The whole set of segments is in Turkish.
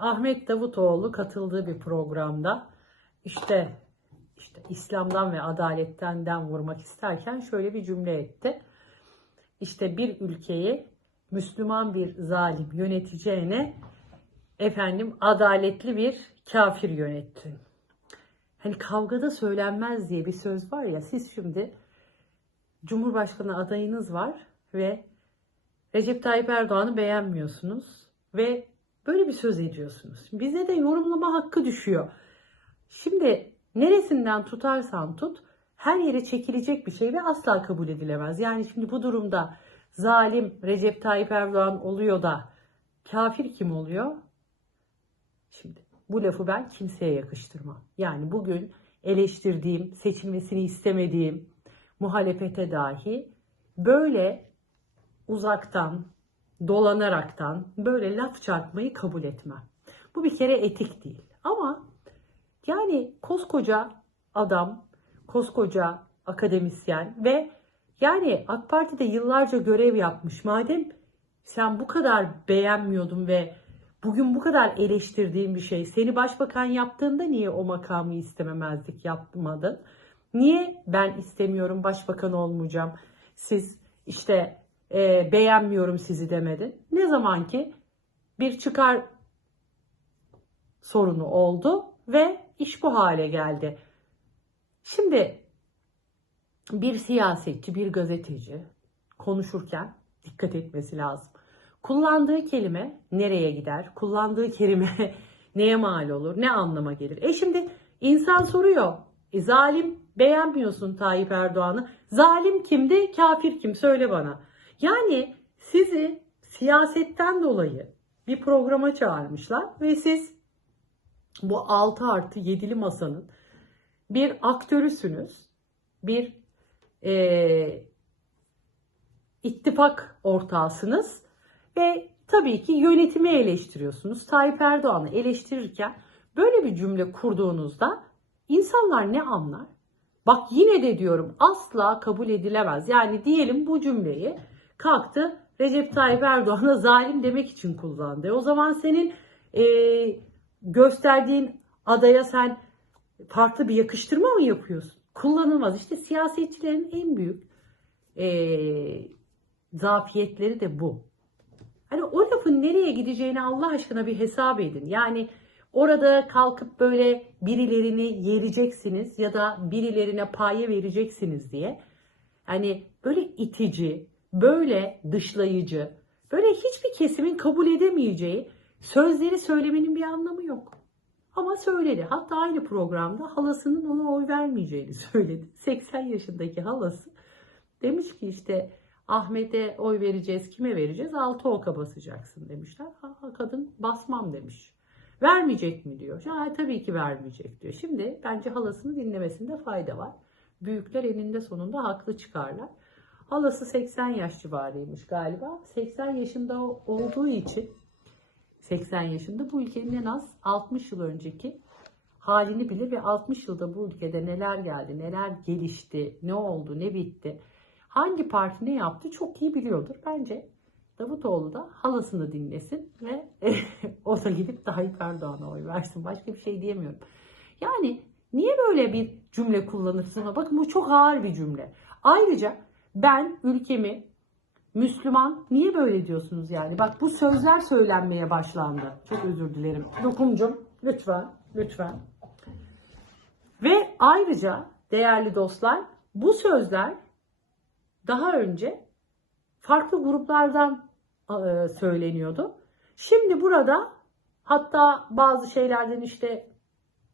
Ahmet Davutoğlu katıldığı bir programda işte işte İslam'dan ve adaletten dem vurmak isterken şöyle bir cümle etti. İşte bir ülkeyi Müslüman bir zalim yöneteceğine efendim adaletli bir kafir yönetti. Hani kavgada söylenmez diye bir söz var ya siz şimdi Cumhurbaşkanı adayınız var ve Recep Tayyip Erdoğan'ı beğenmiyorsunuz ve böyle bir söz ediyorsunuz. Bize de yorumlama hakkı düşüyor. Şimdi neresinden tutarsan tut her yere çekilecek bir şey ve asla kabul edilemez. Yani şimdi bu durumda zalim Recep Tayyip Erdoğan oluyor da kafir kim oluyor? Şimdi bu lafı ben kimseye yakıştırmam. Yani bugün eleştirdiğim, seçilmesini istemediğim muhalefete dahi böyle uzaktan, dolanaraktan böyle laf çarpmayı kabul etmem. Bu bir kere etik değil. Ama yani koskoca adam, koskoca akademisyen ve yani AK Parti'de yıllarca görev yapmış. Madem sen bu kadar beğenmiyordun ve bugün bu kadar eleştirdiğin bir şey seni başbakan yaptığında niye o makamı istememezlik yapmadın? Niye ben istemiyorum başbakan olmayacağım? Siz işte e, beğenmiyorum sizi demedin. Ne zaman ki bir çıkar sorunu oldu ve iş bu hale geldi. Şimdi bir siyasetçi, bir gazeteci konuşurken dikkat etmesi lazım. Kullandığı kelime nereye gider? Kullandığı kelime neye mal olur? Ne anlama gelir? E şimdi insan soruyor. E, zalim beğenmiyorsun Tayyip Erdoğan'ı. Zalim kimdi? Kafir kim? Söyle bana. Yani sizi siyasetten dolayı bir programa çağırmışlar ve siz bu 6 artı 7'li masanın bir aktörüsünüz. Bir e, ittifak ortağısınız ve tabii ki yönetimi eleştiriyorsunuz. Tayyip Erdoğan'ı eleştirirken böyle bir cümle kurduğunuzda insanlar ne anlar? Bak yine de diyorum asla kabul edilemez. Yani diyelim bu cümleyi kalktı Recep Tayyip Erdoğan'a zalim demek için kullandı. O zaman senin e, gösterdiğin adaya sen farklı bir yakıştırma mı yapıyorsun? Kullanılmaz. İşte siyasetçilerin en büyük e, zafiyetleri de bu. Hani o lafın nereye gideceğini Allah aşkına bir hesap edin. Yani orada kalkıp böyle birilerini yereceksiniz ya da birilerine paye vereceksiniz diye. Hani böyle itici, böyle dışlayıcı, böyle hiçbir kesimin kabul edemeyeceği sözleri söylemenin bir anlamı yok. Ama söyledi. Hatta aynı programda halasının ona oy vermeyeceğini söyledi. 80 yaşındaki halası demiş ki işte Ahmet'e oy vereceğiz, kime vereceğiz? Altı oka basacaksın demişler. Ha, kadın basmam demiş. Vermeyecek mi diyor. Ha, tabii ki vermeyecek diyor. Şimdi bence halasını dinlemesinde fayda var. Büyükler eninde sonunda haklı çıkarlar. Halası 80 yaş civarıymış galiba. 80 yaşında olduğu için 80 yaşında bu ülkenin en az 60 yıl önceki halini bilir ve 60 yılda bu ülkede neler geldi, neler gelişti, ne oldu, ne bitti, hangi parti ne yaptı çok iyi biliyordur. Bence Davutoğlu da halasını dinlesin ve o da gidip Tayyip Erdoğan'a oy versin. Başka bir şey diyemiyorum. Yani niye böyle bir cümle kullanırsın? Bakın bu çok ağır bir cümle. Ayrıca ben ülkemi Müslüman niye böyle diyorsunuz yani? Bak bu sözler söylenmeye başlandı. Çok özür dilerim. Dokumcum lütfen lütfen. Ve ayrıca değerli dostlar bu sözler daha önce farklı gruplardan e, söyleniyordu. Şimdi burada hatta bazı şeylerden işte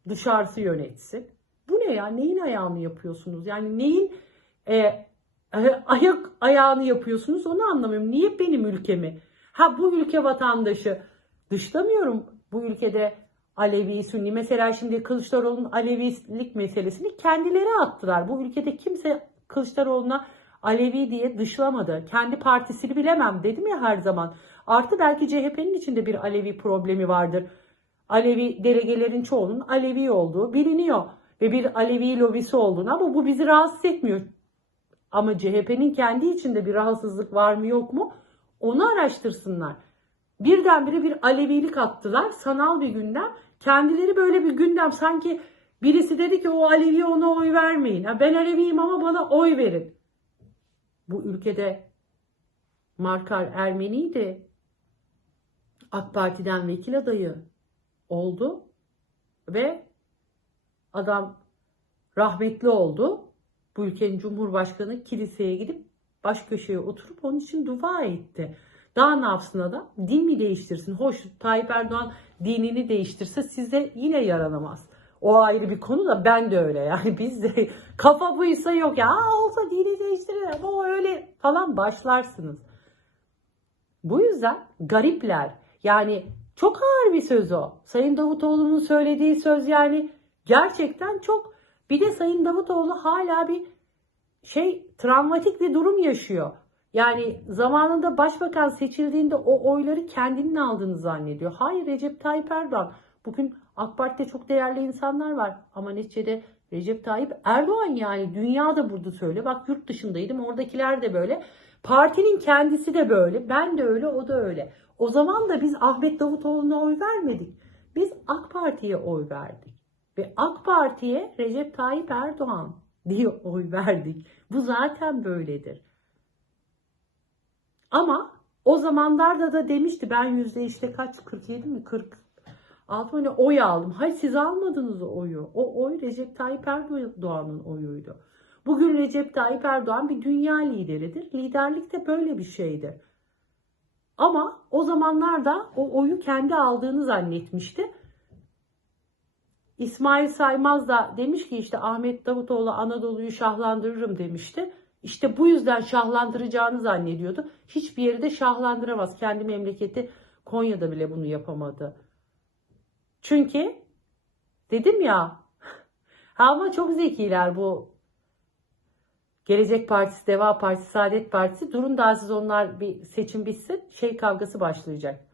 dışarısı yönetsin. Bu ne ya? Neyin ayağını yapıyorsunuz? Yani neyin e, ayak ayağını yapıyorsunuz onu anlamıyorum. Niye benim ülkemi? Ha bu ülke vatandaşı dışlamıyorum bu ülkede Alevi, Sünni. Mesela şimdi Kılıçdaroğlu'nun Alevilik meselesini kendileri attılar. Bu ülkede kimse Kılıçdaroğlu'na Alevi diye dışlamadı. Kendi partisini bilemem dedim ya her zaman. Artı belki CHP'nin içinde bir Alevi problemi vardır. Alevi delegelerin çoğunun Alevi olduğu biliniyor. Ve bir Alevi lobisi olduğunu ama bu bizi rahatsız etmiyor. Ama CHP'nin kendi içinde bir rahatsızlık var mı yok mu onu araştırsınlar. birdenbire bir Alevilik attılar. Sanal bir gündem. Kendileri böyle bir gündem sanki birisi dedi ki o Alevi ona oy vermeyin. Ha, ben Aleviyim ama bana oy verin. Bu ülkede Markar Ermeniydi. AK Parti'den vekil adayı oldu ve adam rahmetli oldu. Bu ülkenin cumhurbaşkanı kiliseye gidip baş köşeye oturup onun için dua etti. Daha ne yapsın adam? Din mi değiştirsin? Hoş Tayyip Erdoğan dinini değiştirse size yine yaranamaz. O ayrı bir konu da ben de öyle yani biz kafa buysa yok ya "Aa, olsa dini değiştirir o öyle falan başlarsınız. Bu yüzden garipler yani çok ağır bir söz o. Sayın Davutoğlu'nun söylediği söz yani gerçekten çok bir de Sayın Davutoğlu hala bir şey travmatik bir durum yaşıyor. Yani zamanında başbakan seçildiğinde o oyları kendinin aldığını zannediyor. Hayır Recep Tayyip Erdoğan. Bugün AK Parti'de çok değerli insanlar var. Ama neticede Recep Tayyip Erdoğan yani dünya da burada söyle. Bak yurt dışındaydım oradakiler de böyle. Partinin kendisi de böyle. Ben de öyle o da öyle. O zaman da biz Ahmet Davutoğlu'na oy vermedik. Biz AK Parti'ye oy verdik. Ve AK Parti'ye Recep Tayyip Erdoğan diye oy verdik. Bu zaten böyledir. Ama o zamanlarda da demişti ben yüzde işte kaç 47 mi 40 altı oy aldım. Hayır siz almadınız o oyu. O oy Recep Tayyip Erdoğan'ın oyuydu. Bugün Recep Tayyip Erdoğan bir dünya lideridir. Liderlik de böyle bir şeydir. Ama o zamanlarda o oyu kendi aldığını zannetmişti. İsmail Saymaz da demiş ki işte Ahmet Davutoğlu Anadolu'yu şahlandırırım demişti. İşte bu yüzden şahlandıracağını zannediyordu. Hiçbir yeri de şahlandıramaz. Kendi memleketi Konya'da bile bunu yapamadı. Çünkü dedim ya ama çok zekiler bu Gelecek Partisi, Deva Partisi, Saadet Partisi. Durun daha siz onlar bir seçim bitsin. Şey kavgası başlayacak.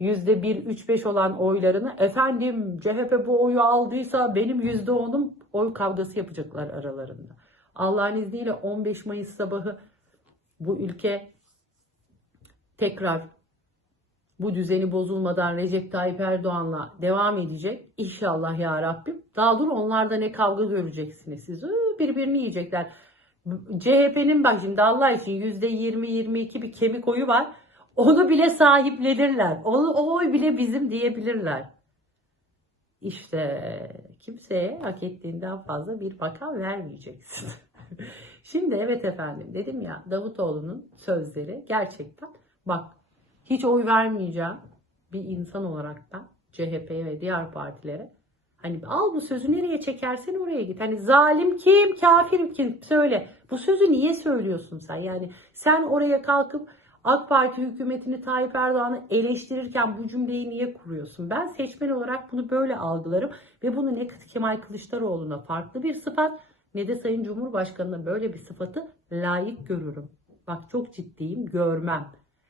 Yüzde bir, üç, beş olan oylarını efendim CHP bu oyu aldıysa benim yüzde onum oy kavgası yapacaklar aralarında. Allah'ın izniyle 15 Mayıs sabahı bu ülke tekrar bu düzeni bozulmadan Recep Tayyip Erdoğan'la devam edecek. İnşallah ya Rabbim. Daha dur onlarda ne kavga göreceksiniz siz. Birbirini yiyecekler. CHP'nin bak şimdi Allah için %20-22 bir kemik oyu var. Onu bile sahiplenirler. Onu, o oy bile bizim diyebilirler. İşte kimseye hak ettiğinden fazla bir bakan vermeyeceksin. Şimdi evet efendim dedim ya Davutoğlu'nun sözleri gerçekten bak hiç oy vermeyeceğim bir insan olarak ben CHP'ye ve diğer partilere hani al bu sözü nereye çekersen oraya git. Hani zalim kim, kafir kim söyle. Bu sözü niye söylüyorsun sen? Yani sen oraya kalkıp AK Parti hükümetini Tayyip Erdoğan'ı eleştirirken bu cümleyi niye kuruyorsun? Ben seçmen olarak bunu böyle algılarım ve bunu ne Kemal Kılıçdaroğlu'na farklı bir sıfat ne de Sayın Cumhurbaşkanı'na böyle bir sıfatı layık görürüm. Bak çok ciddiyim görmem.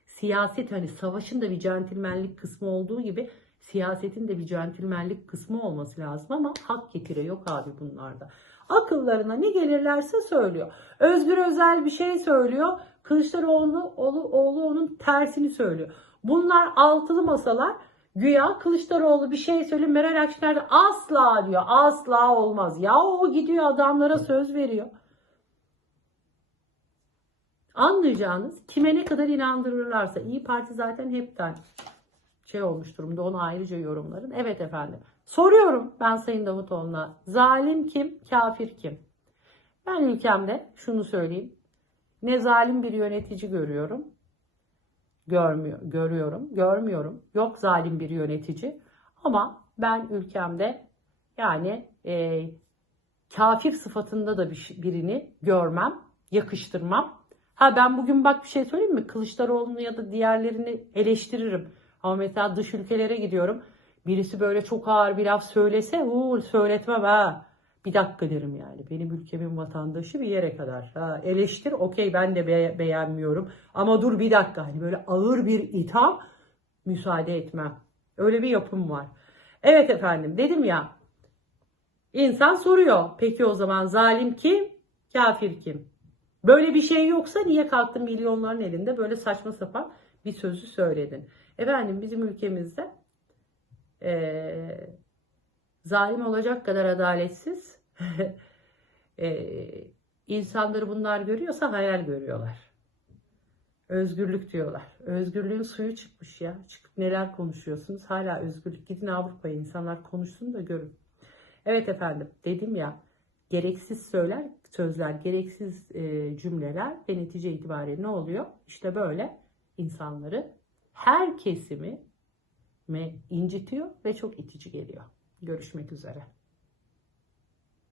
Siyaset hani savaşın da bir centilmenlik kısmı olduğu gibi siyasetin de bir centilmenlik kısmı olması lazım ama hak getire yok abi bunlarda. Akıllarına ne gelirlerse söylüyor. Özgür Özel bir şey söylüyor. Kılıçdaroğlu oğlu, oğlu onun tersini söylüyor. Bunlar altılı masalar. Güya Kılıçdaroğlu bir şey söylüyor. Meral Akşener de asla diyor. Asla olmaz. Ya o gidiyor adamlara söz veriyor. Anlayacağınız kime ne kadar inandırırlarsa. İyi Parti zaten hepten şey olmuş durumda. Onu ayrıca yorumların. Evet efendim. Soruyorum ben Sayın Davutoğlu'na. Zalim kim? Kafir kim? Ben ülkemde şunu söyleyeyim. Ne zalim bir yönetici görüyorum. Görmüyor, görüyorum, görmüyorum. Yok zalim bir yönetici. Ama ben ülkemde yani e, kafir sıfatında da bir, birini görmem, yakıştırmam. Ha ben bugün bak bir şey söyleyeyim mi? Kılıçdaroğlu'nu ya da diğerlerini eleştiririm. Ama mesela dış ülkelere gidiyorum. Birisi böyle çok ağır bir laf söylese, uuu söyletmem ha. Bir dakika derim yani. Benim ülkemin vatandaşı bir yere kadar. Ha, eleştir okey ben de be- beğenmiyorum. Ama dur bir dakika hani böyle ağır bir itham müsaade etmem. Öyle bir yapım var. Evet efendim dedim ya. İnsan soruyor. Peki o zaman zalim kim? Kafir kim? Böyle bir şey yoksa niye kalktın milyonların elinde böyle saçma sapan bir sözü söyledin? Efendim bizim ülkemizde eee, zalim olacak kadar adaletsiz eee, insanları bunlar görüyorsa hayal görüyorlar. Özgürlük diyorlar. Özgürlüğün suyu çıkmış ya. Çıkıp neler konuşuyorsunuz? Hala özgürlük. Gidin Avrupa'ya insanlar konuşsun da görün. Evet efendim dedim ya gereksiz söyler, sözler, gereksiz e, cümleler ve netice itibariyle ne oluyor? İşte böyle insanları her kesimi incitiyor ve çok itici geliyor. Görüşmek üzere.